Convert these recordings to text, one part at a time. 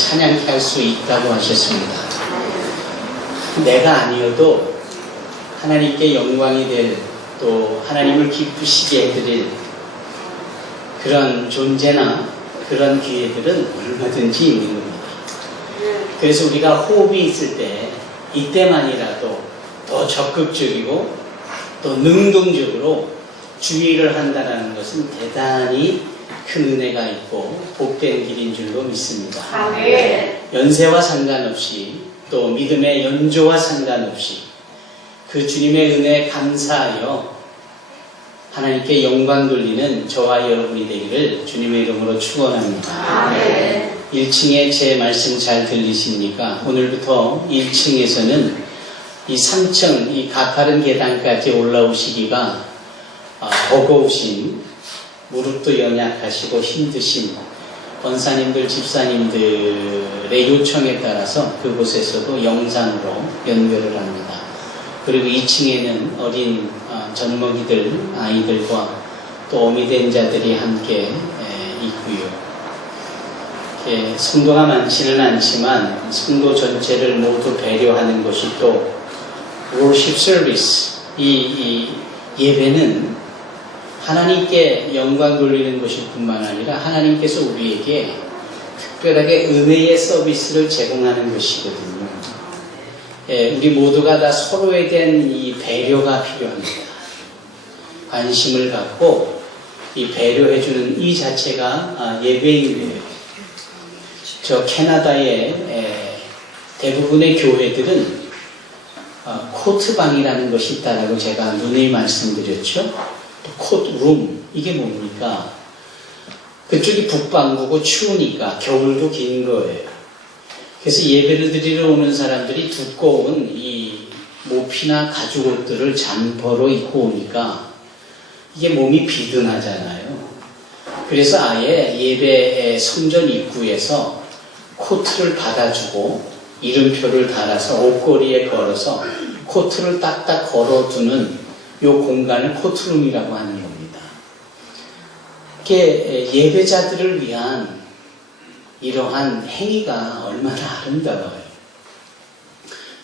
찬양케 할 수 있다고 하셨습니다. 내가 아니어도 하나님께 영광이 될, 또 하나님을 기쁘시게 해드릴 그런 존재나 그런 기회들은 얼마든지 있는 겁니다. 그래서 우리가 호흡이 있을 때 이때만이라도 더 적극적이고 또 능동적으로 주의를 한다는 것은 대단히 큰 은혜가 있고 복된 길인 줄로 믿습니다. 연세와 상관없이 또 믿음의 연조와 상관없이 그 주님의 은혜에 감사하여 하나님께 영광 돌리는 저와 여러분이 되기를 주님의 이름으로 축원합니다. 1층에 제 말씀 잘 들리십니까? 오늘부터 1층에서는 이 3층, 이 가파른 계단까지 올라오시기가 버거우신, 무릎도 연약하시고 힘드신 권사님들, 집사님들의 요청에 따라서 그곳에서도 영상으로 연결을 합니다. 그리고 2층에는 어린 젖먹이들, 아이들과 또 어미된 자들이 함께 있고요. 성도가 많지는 않지만 성도 전체를 모두 배려하는 것이 또 worship service, 이 예배는 하나님께 영광 돌리는 것일 뿐만 아니라 하나님께서 우리에게 특별하게 은혜의 서비스를 제공하는 것이거든요. 우리 모두가 다 서로에 대한 이 배려가 필요합니다. 관심을 갖고 이 배려해주는 이 자체가 예배인 거예요. 저 캐나다의 대부분의 교회들은 코트방이라는 것이 있다라고 제가 누누이 말씀드렸죠. 코트룸, 이게 뭡니까? 그쪽이 북반구고 추우니까 겨울도 긴 거예요. 그래서 예배를 드리러 오는 사람들이 두꺼운 이 모피나 가죽 옷들을 잠퍼로 입고 오니까 이게 몸이 비등하잖아요. 그래서 아예 예배 성전 입구에서 코트를 받아주고 이름표를 달아서 옷걸이에 걸어서 코트를 딱딱 걸어두는 요 공간을 코트룸이라고 하는 겁니다. 이렇게 예배자들을 위한 이러한 행위가 얼마나 아름다워요.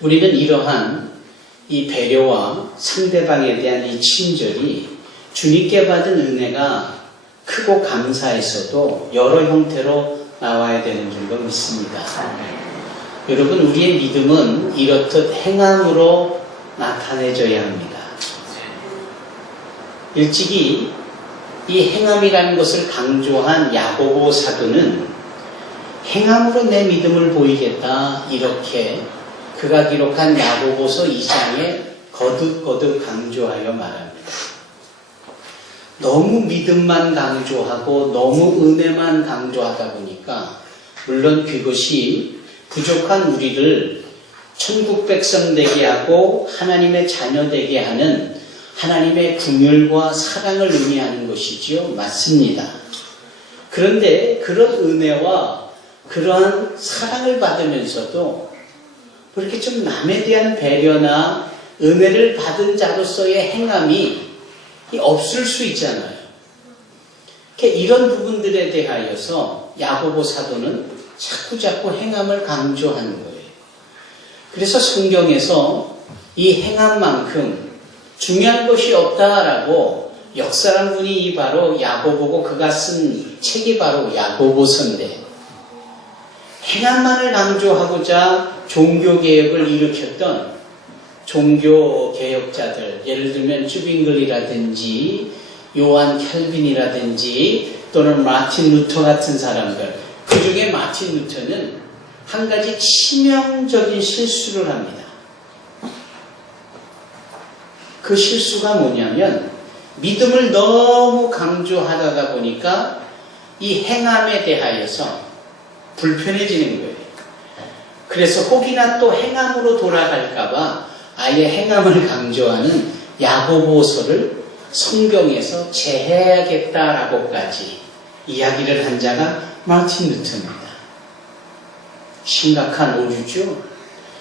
우리는 이러한 이 배려와 상대방에 대한 이 친절이 주님께 받은 은혜가 크고 감사해서도 여러 형태로 나와야 되는 줄로 믿습니다. 여러분, 우리의 믿음은 이렇듯 행함으로 나타내져야 합니다. 일찍이 이 행함이라는 것을 강조한 야고보 사도는 행함으로 내 믿음을 보이겠다, 이렇게 그가 기록한 야고보서 2장에 거듭거듭 강조하여 말합니다. 너무 믿음만 강조하고 너무 은혜만 강조하다 보니까 물론 그것이 부족한 우리를 천국 백성 되게 하고 하나님의 자녀 되게 하는 하나님의 긍휼과 사랑을 의미하는 것이지요. 맞습니다. 그런데 그런 은혜와 그러한 사랑을 받으면서도 그렇게 좀 남에 대한 배려나 은혜를 받은 자로서의 행함이 없을 수 있잖아요. 이런 부분들에 대하여서 야고보 사도는 자꾸자꾸 행함을 강조하는 거예요. 그래서 성경에서 이 행함만큼 중요한 것이 없다라고 역사한 분이 바로 야고보고 그가 쓴 책이 바로 야고보서인데, 행함만을 강조하고자 종교개혁을 일으켰던 종교개혁자들, 예를 들면 쭈빙글이라든지 요한 켈빈이라든지 또는 마틴 루터 같은 사람들, 그 중에 마틴 루터는 한 가지 치명적인 실수를 합니다. 그 실수가 뭐냐면 믿음을 너무 강조하다 보니까 이 행함에 대하여서 불편해지는 거예요. 그래서 혹이나 또 행함으로 돌아갈까봐 아예 행함을 강조하는 야고보서를 성경에서 제해야겠다라고까지 이야기를 한 자가 마틴 루터입니다. 심각한 오류죠.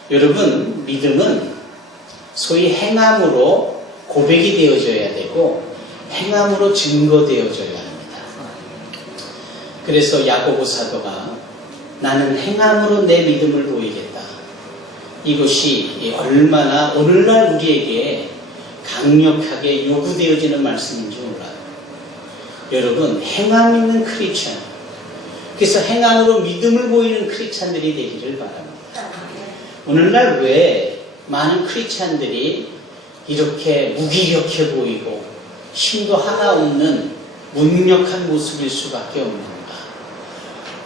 여러분, 믿음은 소위 행함으로 고백이 되어져야 되고 행함으로 증거되어져야 합니다. 그래서 야고보 사도가 나는 행함으로 내 믿음을 보이겠다. 이것이 얼마나 오늘날 우리에게 강력하게 요구되어지는 말씀인지 몰라요. 여러분, 행함 있는 크리스찬, 그래서 행함으로 믿음을 보이는 크리스찬들이 되기를 바랍니다. 오늘날 왜 많은 크리스찬들이 이렇게 무기력해 보이고 힘도 하나 없는 무능력한 모습일 수밖에 없는가?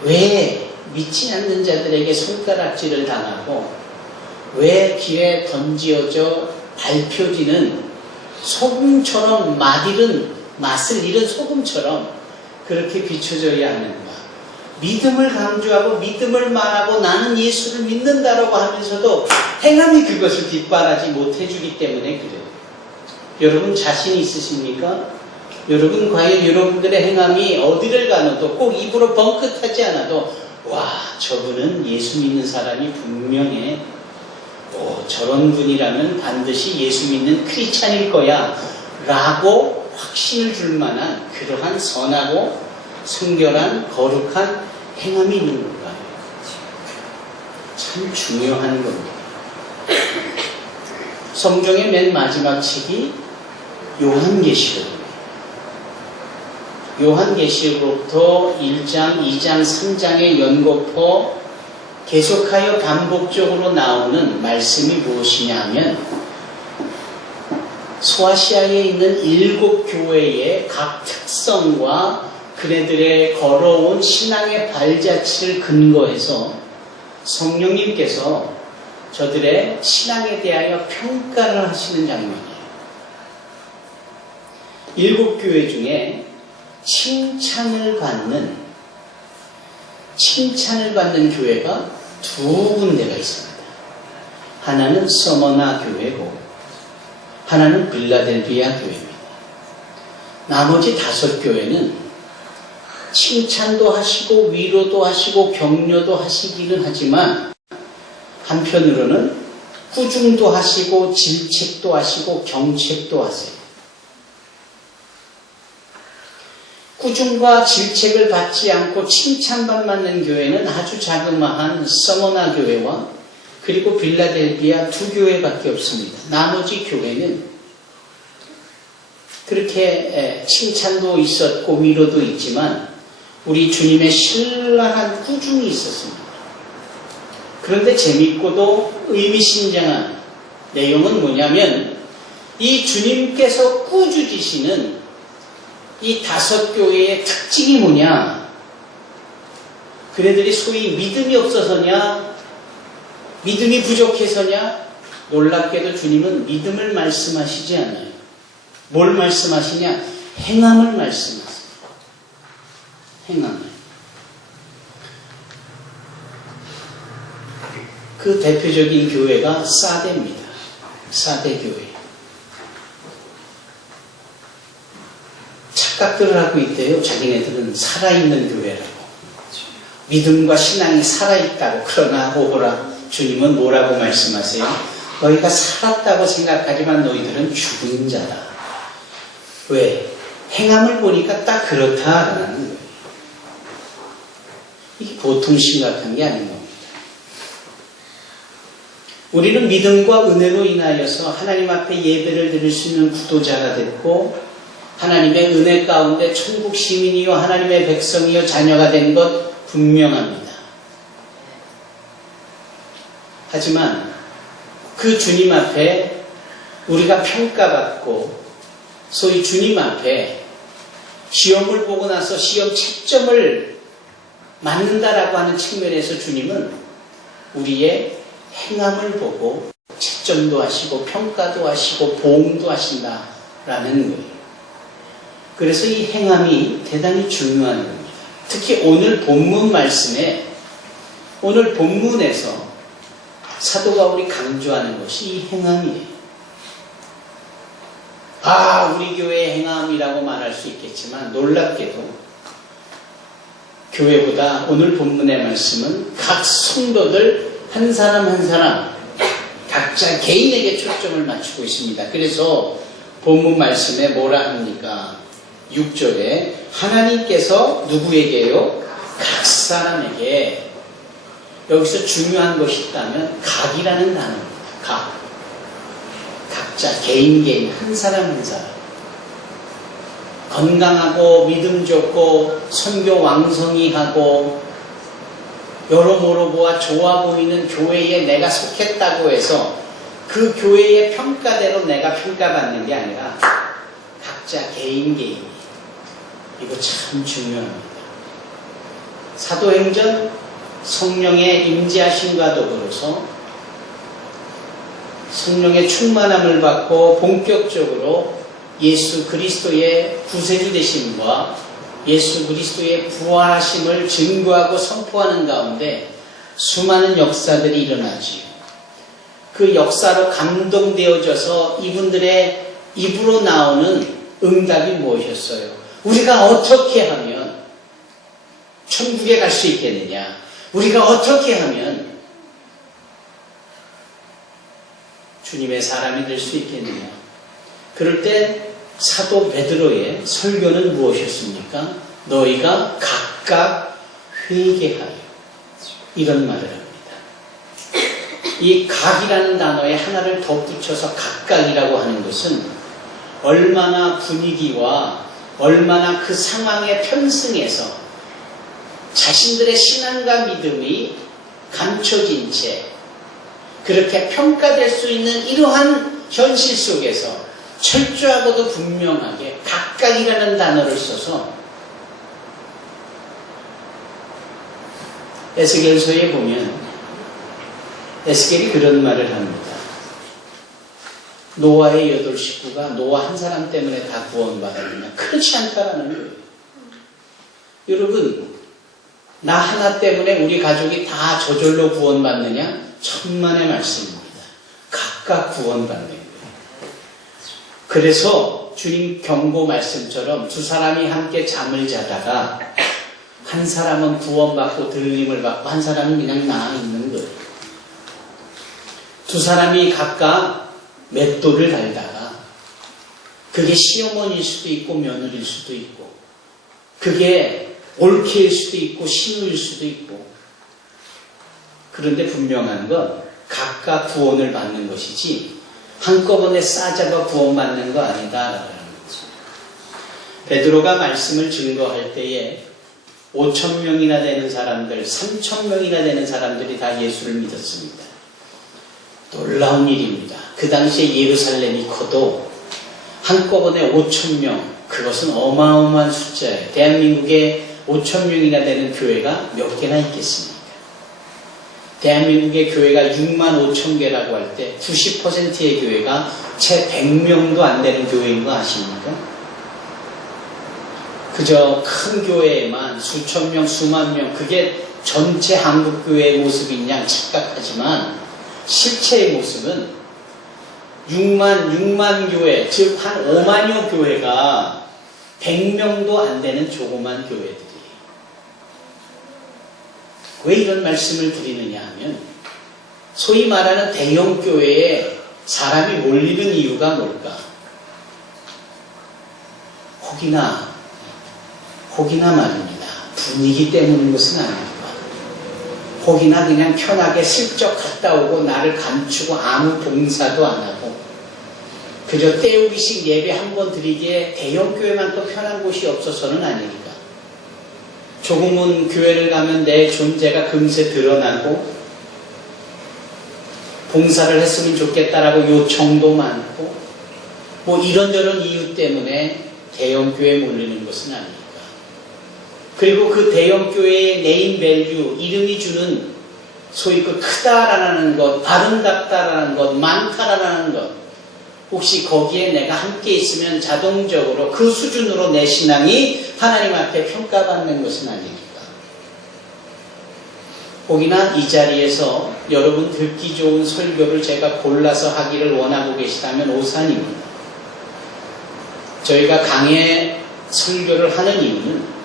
왜 믿지 않는 자들에게 손가락질을 당하고 왜 길에 던지어져 밟혀지는 소금처럼 맛을 잃은 소금처럼 그렇게 비춰져야 하는가? 믿음을 강조하고 믿음을 말하고 나는 예수를 믿는다라고 하면서도 행함이 그것을 뒷바라지 못해주기 때문에 그래요. 여러분 자신 있으십니까? 여러분 과연 여러분들의 행함이 어디를 가너도 꼭 입으로 벙긋하지 않아도 와, 저분은 예수 믿는 사람이 분명해. 저런 분이라면 반드시 예수 믿는 크리스찬일 거야 라고 확신을 줄 만한 그러한 선하고 성결한 거룩한 행함이 있는 건가요? 참 중요한 겁니다. 성경의 맨 마지막 책이 요한계시록입니다. 요한계시록부터 1장, 2장, 3장에 연거푸 계속하여 반복적으로 나오는 말씀이 무엇이냐 하면 소아시아에 있는 7 교회의 각 특성과 그네들의 걸어온 신앙의 발자취를 근거해서 성령님께서 저들의 신앙에 대하여 평가를 하시는 장면이에요. 7 교회 중에 칭찬을 받는 교회가 2 군데가 있습니다. 하나는 서머나 교회고 하나는 빌라델비아 교회입니다. 나머지 5 교회는 칭찬도 하시고 위로도 하시고 격려도 하시기는 하지만 한편으로는 꾸중도 하시고 질책도 하시고 경책도 하세요. 꾸중과 질책을 받지 않고 칭찬만 받는 교회는 아주 자그마한 서머나 교회와 그리고 빌라델비아 2 교회밖에 없습니다. 나머지 교회는 그렇게 칭찬도 있었고 위로도 있지만 우리 주님의 신랄한 꾸중이 있었습니다. 그런데 재밌고도 의미심장한 내용은 뭐냐면 이 주님께서 꾸짖으시는 이 5 교회의 특징이 뭐냐? 그네들이 소위 믿음이 없어서냐? 믿음이 부족해서냐? 놀랍게도 주님은 믿음을 말씀하시지 않아요. 뭘 말씀하시냐? 행함을 말씀하세요. 행함을. 그 대표적인 교회가 사대입니다. 사대 교회. 착각들을 하고 있대요. 자기네들은 살아있는 교회라고. 믿음과 신앙이 살아있다고. 그러나 오호라 주님은 뭐라고 말씀하세요? 너희가 살았다고 생각하지만 너희들은 죽은 자다. 왜? 행함을 보니까 딱 그렇다라는 거예요. 이게 보통 심각한 게 아닌 겁니다. 우리는 믿음과 은혜로 인하여서 하나님 앞에 예배를 드릴 수 있는 구도자가 됐고 하나님의 은혜 가운데 천국 시민이요 하나님의 백성이요 자녀가 된 것 분명합니다. 하지만 그 주님 앞에 우리가 평가받고 소위 주님 앞에 시험을 보고 나서 시험 채점을 맞는다라고 하는 측면에서 주님은 우리의 행함을 보고 채점도 하시고 평가도 하시고 보응도 하신다라는 거예요. 그래서 이 행함이 대단히 중요한 겁니다. 특히 오늘 본문 말씀에 오늘 본문에서 사도 바울이 강조하는 것이 이 행함이에요. 우리 교회의 행함이라고 말할 수 있겠지만 놀랍게도 교회보다 오늘 본문의 말씀은 각 성도들 한 사람 한 사람 각자 개인에게 초점을 맞추고 있습니다. 그래서 본문 말씀에 뭐라 합니까? 6절에 하나님께서 누구에게요? 각 사람에게 여기서 중요한 것이 있다면 각이라는 단어입니다. 각. 각자 개인 한 사람 한 사람. 건강하고 믿음 좋고 선교 왕성히 하고 여러모로 보아 좋아 보이는 교회에 내가 속했다고 해서 그 교회의 평가대로 내가 평가받는 게 아니라 각자 개인. 이거 참 중요합니다. 사도행전 성령의 임재하심과 더불어서 성령의 충만함을 받고 본격적으로 예수 그리스도의 구세주 되심과 예수 그리스도의 부활하심을 증거하고 선포하는 가운데 수많은 역사들이 일어나지요. 그 역사로 감동되어져서 이분들의 입으로 나오는 응답이 무엇이었어요? 우리가 어떻게 하면 천국에 갈 수 있겠느냐? 우리가 어떻게 하면 주님의 사람이 될 수 있겠느냐? 그럴 때 사도 베드로의 설교는 무엇이었습니까? 너희가 각각 회개하여, 이런 말을 합니다. 이 각이라는 단어에 하나를 덧붙여서 각각이라고 하는 것은 얼마나 분위기와 얼마나 그 상황에 편승해서 자신들의 신앙과 믿음이 감춰진 채 그렇게 평가될 수 있는 이러한 현실 속에서 철저하고도 분명하게 각각이라는 단어를 써서 에스겔서에 보면 에스겔이 그런 말을 합니다. 노아의 8 식구가 노아 한 사람 때문에 다 구원받았느냐? 그렇지 않다라는 거예요. 여러분, 나 하나 때문에 우리 가족이 다 저절로 구원받느냐? 천만의 말씀입니다. 각각 구원받는 거예요. 그래서 주님 경고 말씀처럼 두 사람이 함께 잠을 자다가 한 사람은 구원받고 들림을 받고 한 사람은 그냥 나아 있는 거예요. 두 사람이 각각 맷돌을 달다가 그게 시어머니일 수도 있고 며느리일 수도 있고 그게 올케일 수도 있고 신우일 수도 있고 그런데 분명한 건 각각 구원을 받는 것이지 한꺼번에 싸잡아 구원받는 거 아니다라는 거죠. 베드로가 말씀을 증거할 때에 5,000명이나 되는 사람들, 3,000명이나 되는 사람들이 다 예수를 믿었습니다. 놀라운 일입니다. 그 당시에 예루살렘이 커도 한꺼번에 5,000명, 그것은 어마어마한 숫자예요. 대한민국에 5,000명이나 되는 교회가 몇 개나 있겠습니까? 대한민국의 교회가 6만 5천 개라고 할 때 90%의 교회가 채 100명도 안 되는 교회인 거 아십니까? 그저 큰 교회에만 수천 명, 수만 명, 그게 전체 한국교회의 모습인 양 착각하지만 실체의 모습은 6만 교회, 즉 한 5만여 교회가 100명도 안 되는 조그만 교회들이에요. 왜 이런 말씀을 드리느냐 하면 소위 말하는 대형 교회에 사람이 몰리는 이유가 뭘까? 혹이나 말입니다. 분위기 때문인 것은 아닙니다. 혹이나 그냥 편하게 슬쩍 갔다 오고 나를 감추고 아무 봉사도 안 하고 그저 때우기식 예배 한 번 드리기에 대형 교회만큼 편한 곳이 없어서는 아닙니다. 조금은 교회를 가면 내 존재가 금세 드러나고 봉사를 했으면 좋겠다라고 요청도 많고 뭐 이런저런 이유 때문에 대형 교회에 몰리는 것은 아닙니다. 그리고 그 대형 교회의 네임 밸류, 이름이 주는 소위 그 크다라는 것, 아름답다라는 것, 많다라는 것, 혹시 거기에 내가 함께 있으면 자동적으로 그 수준으로 내 신앙이 하나님 앞에 평가받는 것은 아닙니까? 혹이나 이 자리에서 여러분 듣기 좋은 설교를 제가 골라서 하기를 원하고 계시다면 오산입니다. 저희가 강의 설교를 하는 이유는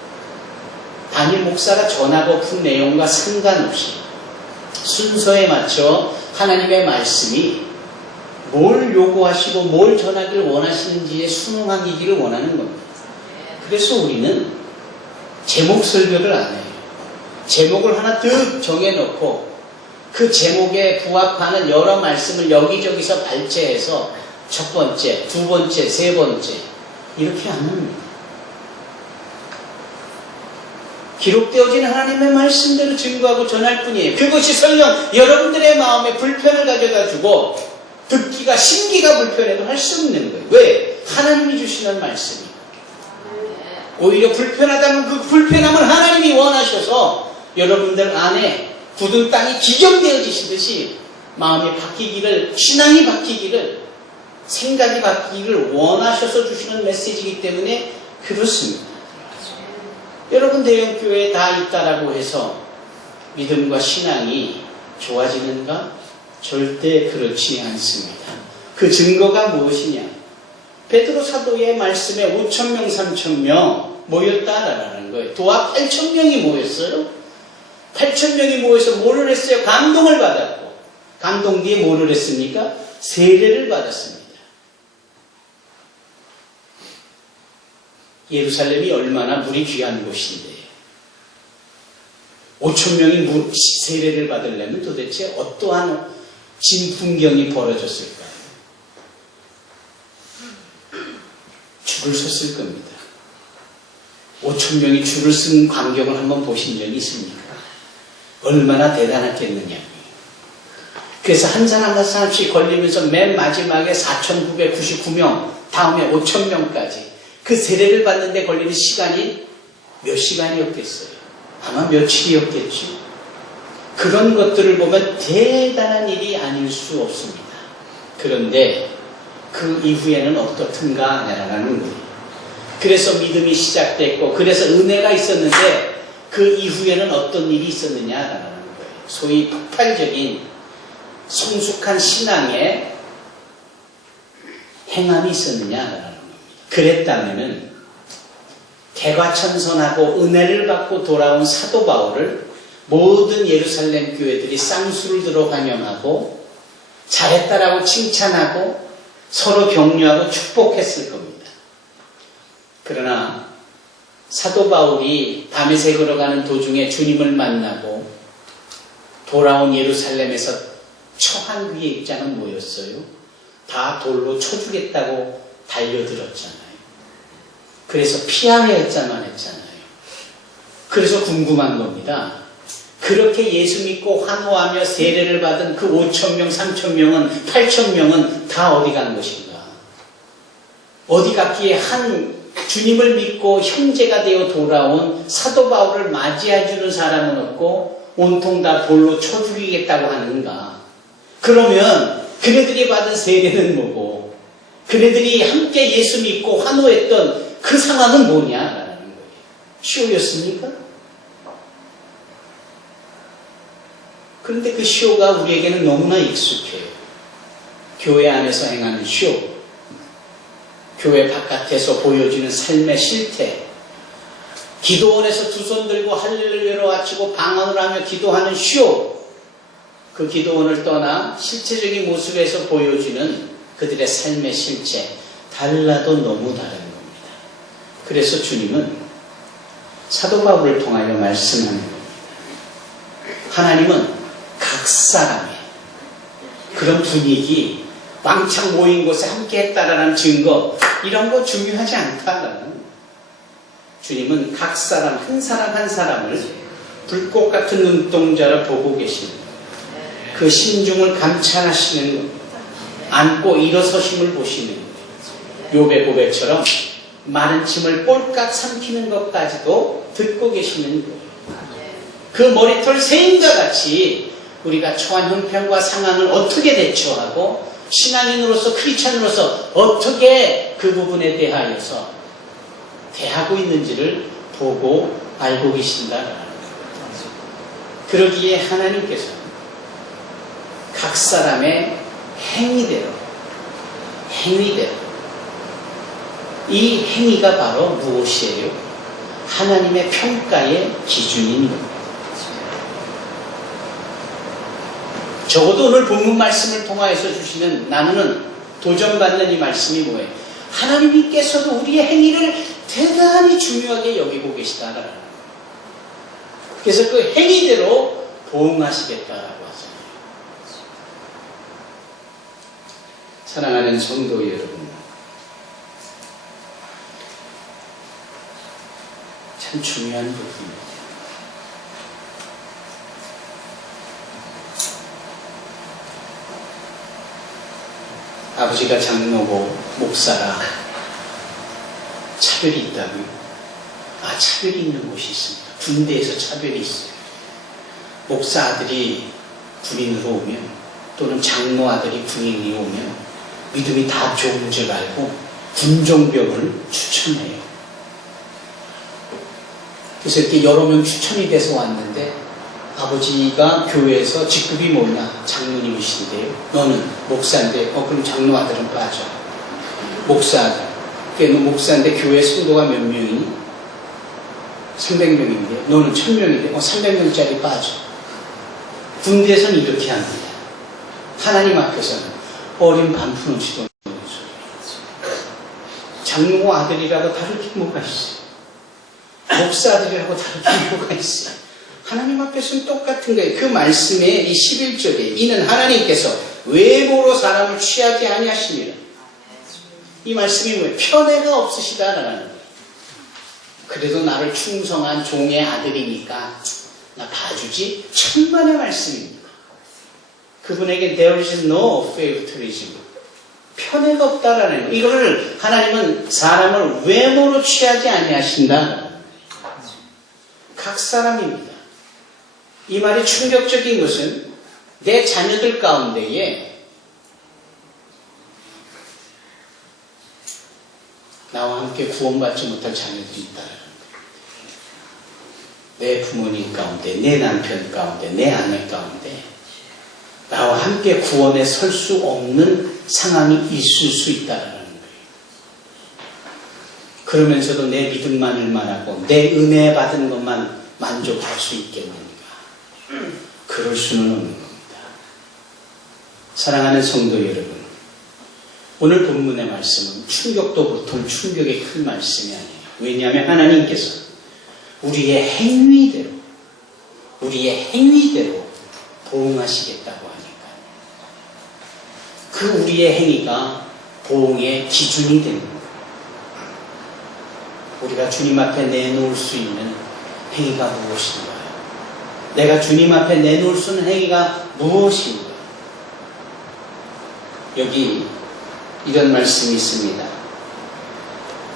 담임 목사가 전하고픈 내용과 상관없이 순서에 맞춰 하나님의 말씀이 뭘 요구하시고 뭘 전하기를 원하시는지에 순응하기를 원하는 겁니다. 그래서 우리는 제목 설교를 안 해요. 제목을 하나 뜩 정해놓고 그 제목에 부합하는 여러 말씀을 여기저기서 발췌해서 첫 번째, 두 번째, 세 번째 이렇게 안 합니다. 기록되어진 하나님의 말씀대로 증거하고 전할 뿐이에요. 그것이 설령 여러분들의 마음에 불편을 가져다 주고 듣기가 심기가 불편해도 할 수 없는 거예요. 왜? 하나님이 주시는 말씀이. 오히려 불편하다면 그 불편함을 하나님이 원하셔서 여러분들 안에 굳은 땅이 기경되어지시듯이 마음이 바뀌기를, 신앙이 바뀌기를, 생각이 바뀌기를 원하셔서 주시는 메시지이기 때문에 그렇습니다. 여러분 대형교회에 다 있다라고 해서 믿음과 신앙이 좋아지는가? 절대 그렇지 않습니다. 그 증거가 무엇이냐? 베드로 사도의 말씀에 5,000명, 3,000명 모였다라는 거예요. 도합 8,000명이 모였어요. 8,000명이 모여서 뭐를 했어요? 감동을 받았고, 감동 뒤에 뭐를 했습니까? 세례를 받았습니다. 예루살렘이 얼마나 물이 귀한 곳인데 5,000명이 세례를 받으려면 도대체 어떠한 진풍경이 벌어졌을까요? 줄을 섰을 겁니다. 5,000명이 줄을 쓴 광경을 한번 보신 적이 있습니까? 얼마나 대단했겠느냐고요. 그래서 한 사람 한 사람씩 걸리면서 맨 마지막에 4,999명, 다음에 5,000명까지 그 세례를 받는데 걸리는 시간이 몇 시간이었겠어요? 아마 며칠이었겠지. 그런 것들을 보면 대단한 일이 아닐 수 없습니다. 그런데 그 이후에는 어떻든가라는 거예요. 그래서 믿음이 시작됐고, 그래서 은혜가 있었는데 그 이후에는 어떤 일이 있었느냐라는 거예요. 소위 폭발적인 성숙한 신앙의 행함이 있었느냐라는 겁니다. 그랬다면은 개과천선하고 은혜를 받고 돌아온 사도 바울을 모든 예루살렘 교회들이 쌍수를 들어 환영하고 잘했다라고 칭찬하고 서로 격려하고 축복했을 겁니다. 그러나 사도 바울이 다메섹으로 가는 도중에 주님을 만나고 돌아온 예루살렘에서 처한 그의 입장은 뭐였어요? 다 돌로 쳐주겠다고 달려들었잖아요. 그래서 피하였자만 했잖아요. 그래서 궁금한 겁니다. 그렇게 예수 믿고 환호하며 세례를 받은 그 5,000명, 3,000명은, 8,000명은 다 어디 간 것인가? 어디 갔기에 한 주님을 믿고 형제가 되어 돌아온 사도 바울을 맞이해주는 사람은 없고 온통 다 돌로 쳐 죽이겠다고 하는가? 그러면 그네들이 받은 세례는 뭐고 그네들이 함께 예수 믿고 환호했던 그 상황은 뭐냐라는 거예요. 쇼였습니까? 그런데 그 쇼가 우리에게는 너무나 익숙해요. 교회 안에서 행하는 쇼, 교회 바깥에서 보여지는 삶의 실태, 기도원에서 두 손 들고 할렐루야로 외치고 방언을 하며 기도하는 쇼, 그 기도원을 떠나 실체적인 모습에서 보여지는 그들의 삶의 실체, 달라도 너무 다른 겁니다. 그래서 주님은 사도 바울을 통하여 말씀하는 겁니다. 하나님은 각 사람의 그런 분위기, 왕창 모인 곳에 함께 했다라는 증거, 이런 거 중요하지 않다라는. 주님은 각 사람 한 사람 한 사람을 불꽃 같은 눈동자로 보고 계십니다. 그 신중을 감찰하시는 것, 앉고 일어서심을 보시는 것, 욥의 고백처럼 마른 침을 꼴깍 삼키는 것까지도 듣고 계시는 것. 그 머리털 새임과 같이 우리가 처한 형편과 상황을 어떻게 대처하고 신앙인으로서 크리스찬으로서 어떻게 그 부분에 대하여서 대하고 있는지를 보고 알고 계신다라는 거예요. 그러기에 하나님께서 각 사람의 행위대로 이 행위가 바로 무엇이에요? 하나님의 평가의 기준인 겁니다. 적어도 오늘 본문 말씀을 통하여서 주시는 나누는 도전받는 이 말씀이 뭐예요? 하나님께서도 우리의 행위를 대단히 중요하게 여기고 계시다라는 거예요. 그래서 그 행위대로 보응하시겠다라고 하잖아요. 사랑하는 성도 여러분, 참 중요한 부분입니다. 아버지가 장로고 목사라 차별이 있다면, 차별이 있는 곳이 있습니다. 군대에서 차별이 있어요. 목사 아들이 군인으로 오면, 또는 장로 아들이 군인이 오면 믿음이 다 좋은 줄 알고 군종병을 추천해요. 그래서 이렇게 여러 명 추천이 돼서 왔는데, 아버지가 교회에서 직급이 뭐냐? 장로님이신데요. 너는 목사인데, 그럼 장로 아들은 빠져. 목사 아들. 너 목사인데 교회 성도가 몇 명이니? 300명인데, 너는 1000명인데, 300명짜리 빠져. 군대에서는 이렇게 합니다. 하나님 앞에서는 어린 반푼없이도 없는 소리. 장로 아들이라고 다를 게 뭐가 있어요? 목사 아들이라고 다를 게 뭐가 있어요? 하나님 앞에서는 똑같은 거예요. 그 말씀에 이 11절에 이는 하나님께서 외모로 사람을 취하지 아니하시니라. 이 말씀이 뭐예요? 편애가 없으시다라는 거예요. 그래도 나를 충성한 종의 아들이니까 나 봐주지. 천만의 말씀입니다. 그분에게 there is no favoritism. 편애가 없다라는 거예요. 이거를 하나님은 사람을 외모로 취하지 아니하신다라는 거예요. 각 사람입니다. 이 말이 충격적인 것은 내 자녀들 가운데에 나와 함께 구원받지 못할 자녀들이 있다라는 거예요. 내 부모님 가운데, 내 남편 가운데, 내 아내 가운데 나와 함께 구원에 설 수 없는 상황이 있을 수 있다라는 거예요. 그러면서도 내 믿음만을 만하고 내 은혜 받은 것만 만족할 수 있겠는가? 그럴 수는 없는 겁니다. 사랑하는 성도 여러분, 오늘 본문의 말씀은 충격도 보통 충격이 큰 말씀이 아니에요. 왜냐하면 하나님께서 우리의 행위대로 보응하시겠다고 하니까요. 그 우리의 행위가 보응의 기준이 되는 거예요. 우리가 주님 앞에 내놓을 수 있는 행위가 무엇인가요? 내가 주님 앞에 내놓을 수 있는 행위가 무엇인가요? 여기 이런 말씀이 있습니다.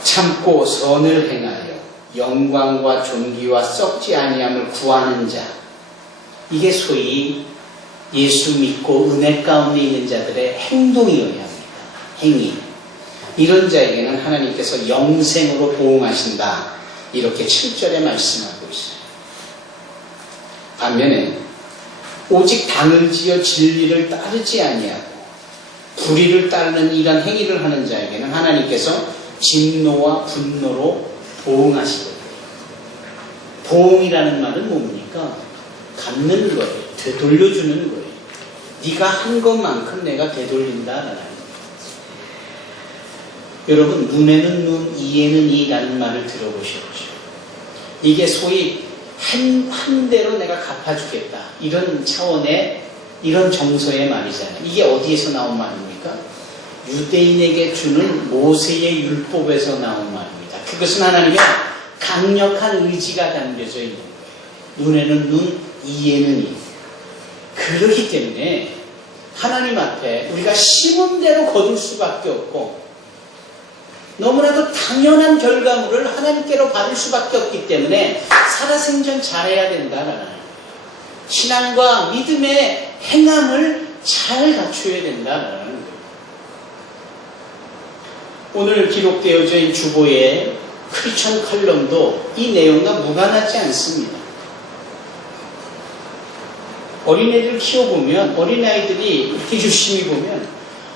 참고 선을 행하여 영광과 존귀와 썩지 아니함을 구하는 자. 이게 소위 예수 믿고 은혜 가운데 있는 자들의 행동이어야 합니다. 행위. 이런 자에게는 하나님께서 영생으로 보응하신다. 이렇게 7절에 말씀하고 있어요. 반면에 오직 당을 지어 진리를 따르지 아니하고 불의를 따르는 이런 행위를 하는 자에게는 하나님께서 진노와 분노로 보응하시거든요. 보응이라는 말은 뭡니까? 갚는 거예요. 되돌려주는 거예요. 네가 한 것만큼 내가 되돌린다라는 거예요. 여러분, 눈에는 눈, 이에는 이라는 말을 들어보셨죠? 이게 소위 한 대로 내가 갚아주겠다. 이런 차원의, 이런 정서의 말이잖아요. 이게 어디에서 나온 말입니까? 유대인에게 주는 모세의 율법에서 나온 말입니다. 그것은 하나님의 강력한 의지가 담겨져 있는 거예요. 눈에는 눈, 이에는 이. 그렇기 때문에 하나님 앞에 우리가 심은 대로 거둘 수밖에 없고 너무나도 당연한 결과물을 하나님께로 받을 수밖에 없기 때문에 살아생전 잘해야 된다라는 거예요. 신앙과 믿음의 행함을 잘 갖춰야 된다라는 거예요. 오늘 기록되어져 있는 주보의 크리스천 컬럼도 이 내용과 무관하지 않습니다. 어린애들 키워보면, 어린아이들이 이렇게 유심히 보면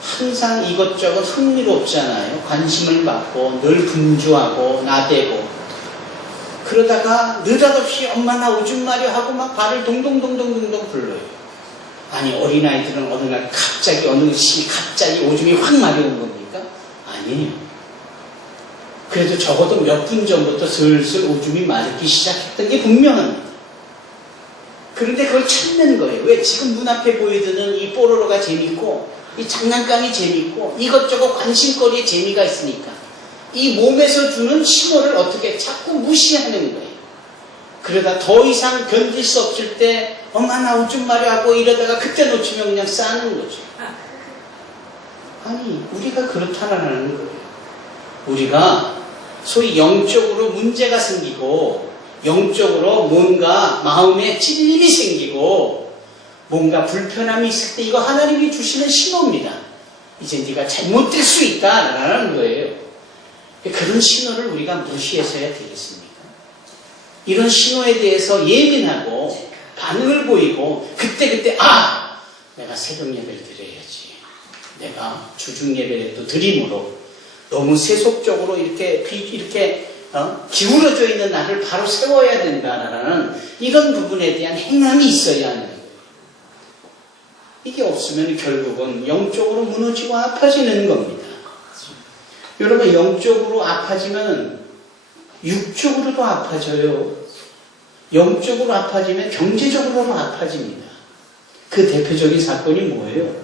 항상 이것저것 흥미롭잖아요. 관심을 받고 늘 분주하고 나대고 그러다가 느닷없이 엄마 나 오줌 마려 하고 막 발을 동동동동동동 굴러요. 아니, 어린아이들은 어느 날 갑자기 갑자기 오줌이 확 마려운 겁니까? 아니에요. 그래도 적어도 몇 분 전부터 슬슬 오줌이 마르기 시작했던 게 분명합니다. 그런데 그걸 찾는 거예요. 왜? 지금 눈앞에 보여드는 이 뽀로로가 재밌고 이 장난감이 재밌고 이것저것 관심거리에 재미가 있으니까 이 몸에서 주는 신호를 어떻게 자꾸 무시하는 거예요. 그러다 더 이상 견딜 수 없을 때 엄마 나 옷 좀 마려하고 이러다가 그때 놓치면 그냥 싸는 거죠. 아니 우리가 그렇다라는 거예요. 우리가 소위 영적으로 문제가 생기고 영적으로 뭔가 마음에 찔림이 생기고 뭔가 불편함이 있을 때 이거 하나님이 주시는 신호입니다. 이제 네가 잘못될 수 있다라는 거예요. 그런 신호를 우리가 무시해서야 되겠습니까? 이런 신호에 대해서 예민하고 반응을 보이고 그때 내가 새벽 예배를 드려야지. 내가 주중 예배를 또 드림으로 너무 세속적으로 이렇게 기울어져 있는 나를 바로 세워야 된다라는 이런 부분에 대한 행함이 있어야 하는 거예요. 이게 없으면 결국은 영적으로 무너지고 아파지는 겁니다. 여러분 영적으로 아파지면 육적으로도 아파져요. 영적으로 아파지면 경제적으로도 아파집니다. 그 대표적인 사건이 뭐예요?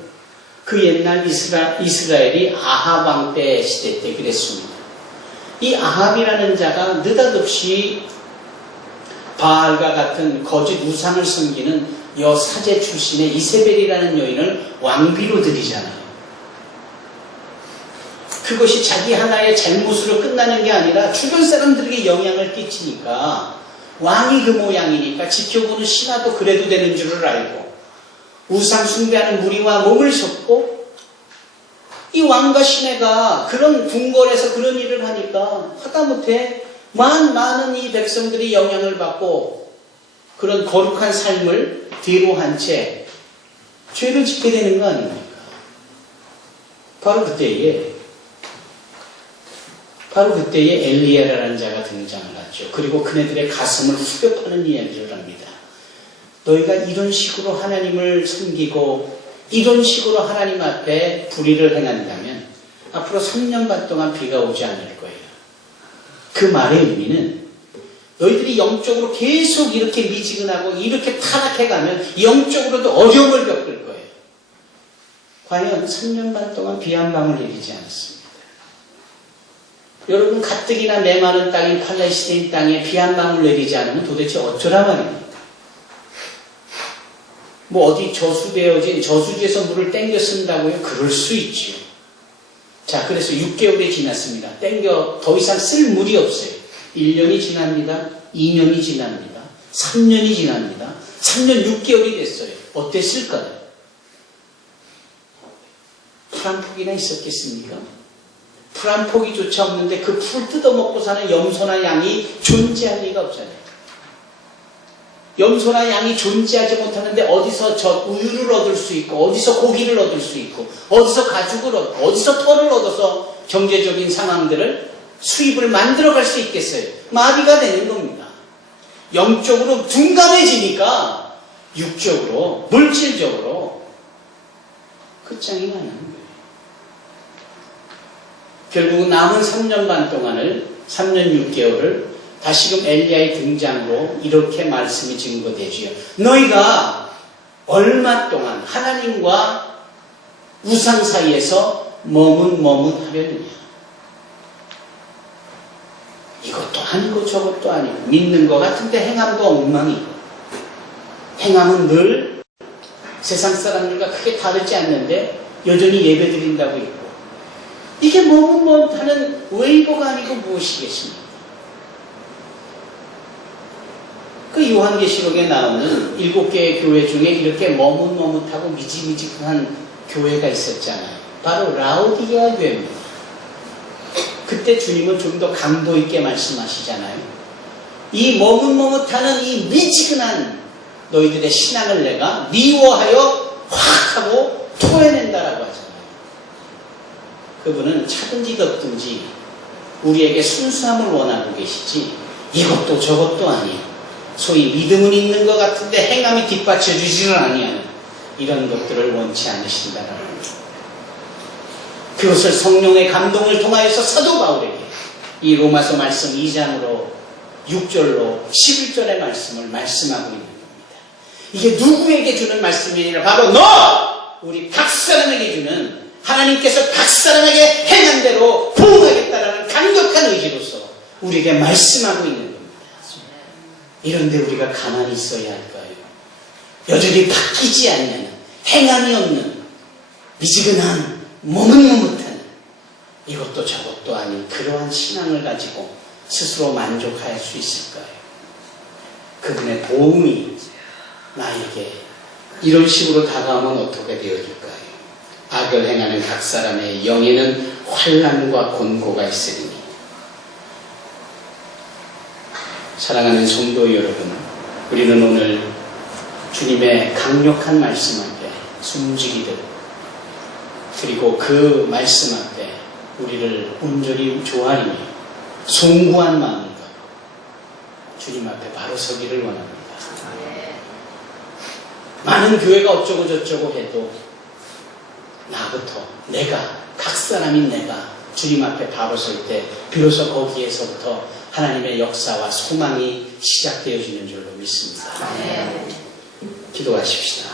그 옛날 이스라엘이 아합 왕 때 시대 때 그랬습니다. 이 아합이라는 자가 느닷없이 바알과 같은 거짓 우상을 섬기는 여사제 출신의 이세벨이라는 여인을 왕비로 들이잖아요. 그것이 자기 하나의 잘못으로 끝나는 게 아니라 주변 사람들에게 영향을 끼치니까 왕이 그 모양이니까 지켜보는 신하도 그래도 되는 줄을 알고 우상 숭배하는 무리와 몸을 섞고 이 왕과 시내가 그런 궁궐에서 그런 일을 하니까 하다못해 많은 이 백성들이 영향을 받고 그런 거룩한 삶을 뒤로 한 채 죄를 짓게 되는 거 아닙니까? 바로 그때에 엘리야라는 자가 등장을 하죠. 그리고 그네들의 가슴을 후벼 파는 이야기를 합니다. 너희가 이런 식으로 하나님을 섬기고 이런 식으로 하나님 앞에 불의를 행한다면 앞으로 3년 반 동안 비가 오지 않을 거예요. 그 말의 의미는 너희들이 영적으로 계속 이렇게 미지근하고 이렇게 타락해가면 영적으로도 어려움을 겪을 거예요. 과연 3년 반 동안 비 한 방울 내리지 않았습니다. 여러분 가뜩이나 메마른 땅인 팔레스타인 땅에 비 한 방울 내리지 않으면 도대체 어쩌라 말입니까? 뭐 어디 저수되어진 저수지에서 물을 땡겨 쓴다고요? 그럴 수 있죠. 자, 그래서 6개월이 지났습니다. 더 이상 쓸 물이 없어요. 1년이 지납니다. 2년이 지납니다. 3년이 지납니다. 3년 6개월이 됐어요. 어땠을까요? 풀 한 폭이나 있었겠습니까? 풀 한 폭이조차 없는데 그 풀 뜯어먹고 사는 염소나 양이 존재할 리가 없잖아요. 염소나 양이 존재하지 못하는데 어디서 우유를 얻을 수 있고 어디서 고기를 얻을 수 있고 어디서 가죽을 얻고 어디서 털을 얻어서 경제적인 상황들을 수입을 만들어갈 수 있겠어요? 마비가 되는 겁니다. 영적으로 둔감해지니까 육적으로 물질적으로 끝장이 나는 거예요. 결국 남은 3년 반 동안을 3년 6개월을 다시금 엘리야의 등장으로 이렇게 말씀이 증거되지요. 너희가 얼마 동안 하나님과 우상 사이에서 머뭇머뭇하려느냐. 이것도 아니고 저것도 아니고 믿는 것 같은데 행함도 엉망이고 행함은 늘 세상 사람들과 크게 다르지 않는데 여전히 예배드린다고 있고 이게 머뭇머뭇하는 웨이버가 아니고 무엇이겠습니까? 그 요한계시록에 나오는 7개의 교회 중에 이렇게 머뭇머뭇하고 미지미지한 교회가 있었잖아요. 바로 라오디게아 교회입니다. 그때 주님은 좀 더 강도 있게 말씀하시잖아요. 이 머뭇머뭇하는 이 미지근한 너희들의 신앙을 내가 미워하여 확 하고 토해낸다라고 하잖아요. 그분은 차든지 덥든지 우리에게 순수함을 원하고 계시지 이것도 저것도 아니에요. 소위 믿음은 있는 것 같은데 행함이 뒷받쳐주지는 아니하는 이런 것들을 원치 않으신다라는 거죠. 그것을 성령의 감동을 통하여서 사도 바울에게 이 로마서 말씀 2장으로 6절로 11절의 말씀을 말씀하고 있는 겁니다. 이게 누구에게 주는 말씀이 아니라 바로 너! 우리 각 사람에게 주는 하나님께서 각 사람에게 행한 대로 부응하겠다라는 강력한 의지로서 우리에게 말씀하고 있는 겁니다. 이런데 우리가 가만히 있어야 할까요? 여전히 바뀌지 않는, 행함이 없는, 미지근한, 머뭇머뭇한 이것도 저것도 아닌 그러한 신앙을 가지고 스스로 만족할 수 있을까요? 그분의 도움이 나에게 이런 식으로 다가오면 어떻게 되어질까요? 악을 행하는 각 사람의 영에는 환난과 곤고가 있으리니. 사랑하는 성도 여러분, 우리는 오늘 주님의 강력한 말씀 앞에 숨지기듯, 그리고 그 말씀 앞에 우리를 온전히 조아리며 송구한 마음을 갖고 주님 앞에 바로 서기를 원합니다. 많은 교회가 어쩌고 저쩌고 해도 나부터, 각 사람인 내가 주님 앞에 바로 설 때 비로소 거기에서부터 하나님의 역사와 소망이 시작되어지는 줄로 믿습니다. 기도하십시다.